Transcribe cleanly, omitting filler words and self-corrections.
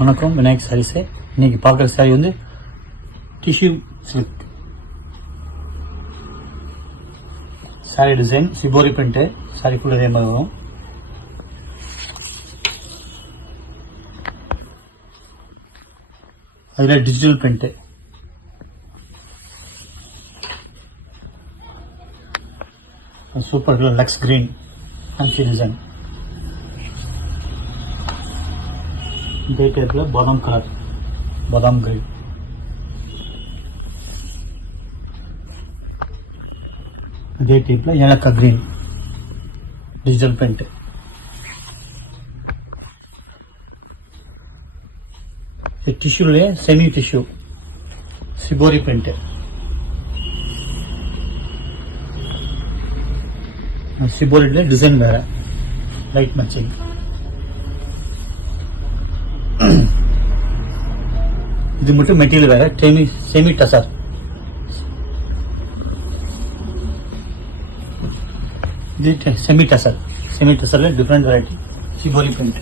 வணக்கம், விநாயக் சாரீஸு. இன்னைக்கு பார்க்குற சாரி வந்து tissue silk sari design, shibori print. Sari full இதே மாதிரி வரும். அதில் digital print, super colour lux green fancy design. இதே டைப்பில் பாதாம் கலர், பாதாம் கிரீன். இதே டைப்பில் ஏலக்காய் கிரீன் டிஜிட்டல் பிரிண்ட். டிஷ்யூலே செமி டிஷ்யூ சிபோரி பிரிண்ட். சிபோரியில டிசைன் வேற, லைட் மேட்சிங். இது மட்டும் மெட்டீரியல் வேற, செமி டசர். இது செமி டசர்ல டிஃப்ரெண்ட் வெரைட்டி சிபோரி பிரிண்ட்.